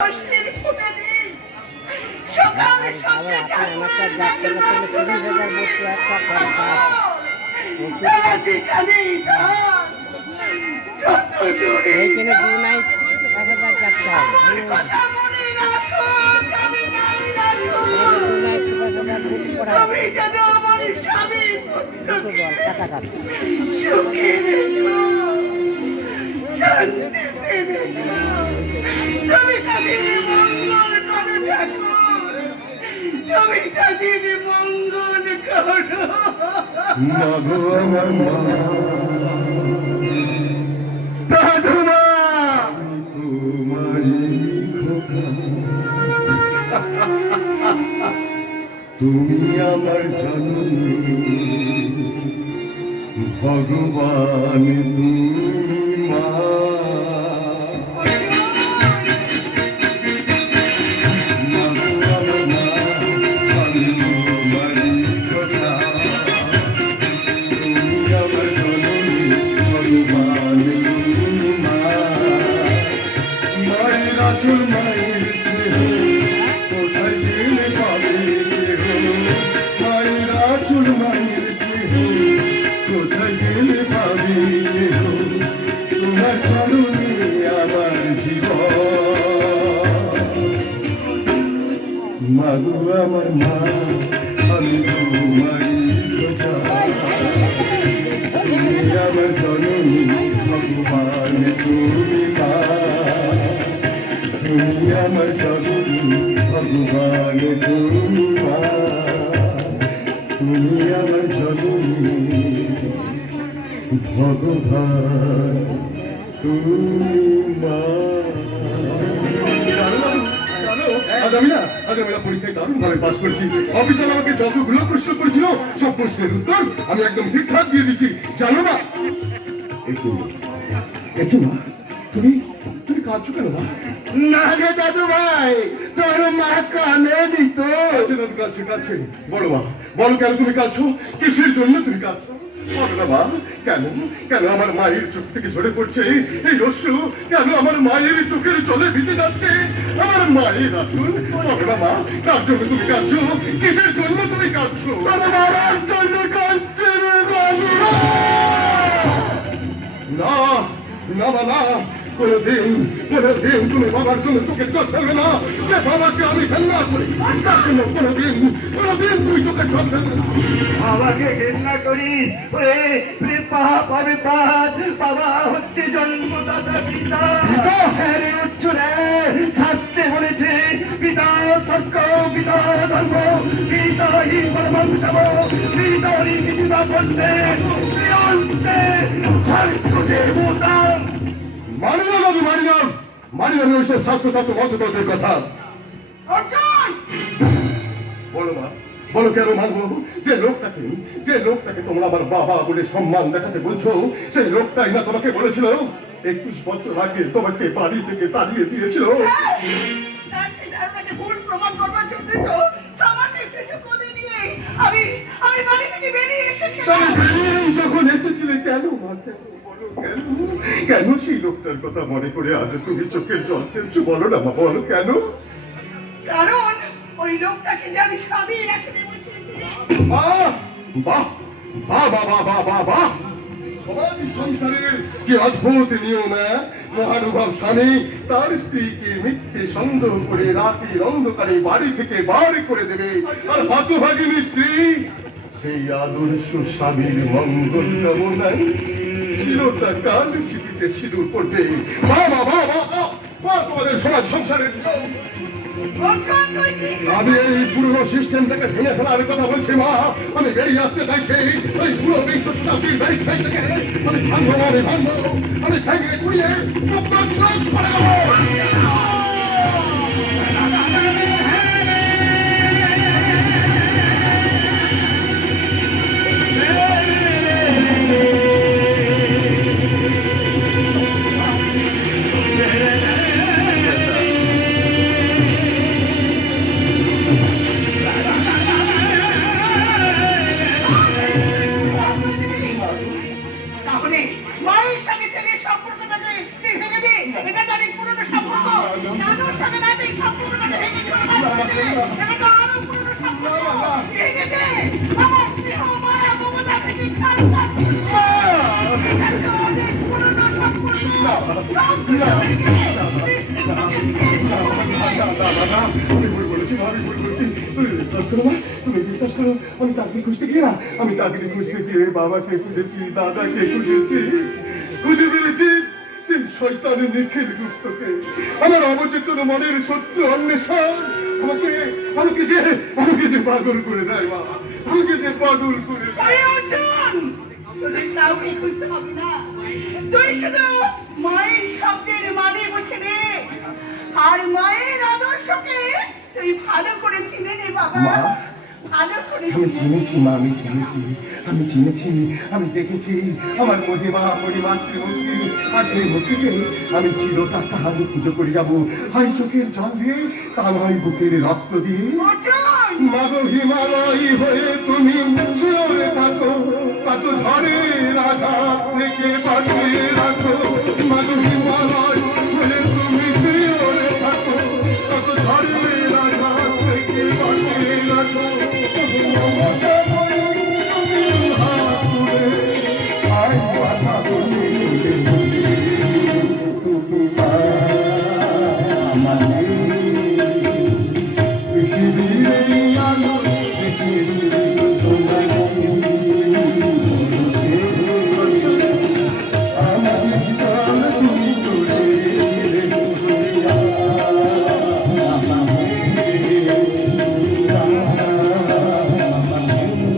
এইখানে দু নাইট 1000 টাকা হয় দু নাইট 1000 বুক করা দুটো দল কাটাকাটি তুমি আমার জননী ভগবান তুমি মা মাগো আমার মা আমি তোমারই প্রজা তুমি আমার জননী ভগবান তুমি মা তুমি আমার জননী ভগবান তুমি মা তুমি আমার জননী ভগবান তুমি মা আজ আমি পরীক্ষায় দারুণভাবে পাস করেছি। অফিসার আমাকে যতগুলো প্রশ্ন করেছিল সব প্রশ্নের উত্তর আমি একদম ঠিকঠাক দিয়ে দিচ্ছি। জানো না একটু মা তুমি তুমি কাঁদছো কেন মা? না রে দাদু ভাই তোর মা কানে দিত। দাদু কাঁদছে কাঁদছে। বলো মা বলো কেন তুমি কাঁদছো? কিসের জন্য তুমি কাঁদছো? কেন কেন আমার মায়ের চোখ থেকে ঝরে পড়ছে এই অশ্রু? কেন আমার মায়ের চোখের জলে ভিজে যাচ্ছে? আমার মায়ের আচল মা কার জন্য তুমি কাঁদছো? কিসের জন্য তুমি কাঁদছো? বাবার জন্য কাঁদছে না না না কোনদিন তুমি বাবার জন্য চোখের জল ফেলবে না। যে বাবাকে আমি ঘেন্না করি তার জন্য কোনদিন তুই চোখের জল ফেলবে না। বাবাকে ঘেন্না করি বাবা হচ্ছে জন্মদাতা পিতা। হ্যাঁ উচ্চ রে শাস্তে বলেছে পিতা স্বর্গ পিতা ধর্ম পিতা হি পরমং তব পিতা হি পিতা বন্দে দেবতা। মানিলাম ওইসব শাস্ত্রতত্ত্ব মন্ত্রতত্ত্বের কথা। বলো মা বলো কেন মানবো? যে লোকটাকে তোমরা আমার বাবা বলে সম্মান দেখাতে বলছো সেই লোকটাই না তোমাকে বলেছিল 21 বছর আগে তোমাকে বাড়ি থেকে তাড়িয়ে দিয়েছিল। যখন এসেছিলে কেন কেন সেই লোকটার কথা মনে করে আজ তুমি চোখের জল ফেলছো? বলো না মা বলো কেন? কারণ ওই লোকটাকে যে আমি স্বামী একসাথে সংসারের কি অদ্ভুত নিয়ম! মহানুভব স্বামী তার স্ত্রীকে মিথ্যে সন্দেহ করে রাতের অন্ধকারে বাড়ি থেকে বার করে দেবে, আর হতভাগিনী স্ত্রী সেই আদর্শ স্বামীর মঙ্গল কামনায় শিরোটা কাল সিঁথিতে সিঁদুর পড়বে। তোমাদের সমাজ সংসারের আমি এই পুরো সিস্টেমটাকে ভেঙে ফেলার কথা বলছি মা। আমি বেরিয়ে আসতে চাইছি ওই পুরো বিংশ শতাব্দীর ব্যারিকেড থেকে। আমি ভাঙবো আমি ভেঙে কুড়িয়ে করে দেবো। এই সম্পর্কটাকে ভেঙে চুরমার করে দে। এবার তো আরো পুরনো সম্পর্ক ভেঙে দে। আমার স্নেহ মায়া মমতা থেকে ছাড়কার করে দে। এটা তো অনেক পুরনো সম্পর্ক। সম্পর্ক ভেঙে সিস্টেমটাকে চেঞ্জ করে দে। আমি ভুল বলেছি, আমি ভুল বলেছি। তুমি বিশ্বাস করো মা, তুমি বিশ্বাস করো, আমি চাকরি খুঁজতে গিয়ে না, আমি চাকরি খুঁজতে গিয়ে বাবাকে খুঁজেছি, দাদাকে খুঁজেছি, খুঁজে পেয়েছি সেই শয়তানের নিখিল গুপ্তকে। আমার অবচেতন মনের শত্রু অন্বেষণ আমাকে যে পাগল করে দেয় মা, আমাকে যে পাগল করে দেয়। ওরে অর্জুন, তোদের কাউকে খুঁজতে হবে না। তুই শুধু মায়ের শব্দের মানে বুঝে নে, আর মায়ের আদর্শকে তুই ভালো করে চিনে নে বাবা। মা, ভালো করে আমি চিনে চিনেছি নে। মা, আমি চিনেছি, আমি দেখেছি আমার মহিমা মাতৃমূর্তি, আর সেই মূর্তিকে আমি চিরটা তাহারে পুজো করে যাবো, হাই চোখের জল দিয়ে, তা নয় বুকের রক্ত দিয়ে। অর্জুন, মাগো হিমালয় হয়ে তুমি চলে থাকো, কত ঝড়ের আঘাত থেকে বাঁচিয়ে রাখো। মাগো হিমালয় হয়ে তুমি চলে থাকো, কত ঝড়ের আঘাত থেকে বাঁচিয়ে রাখো।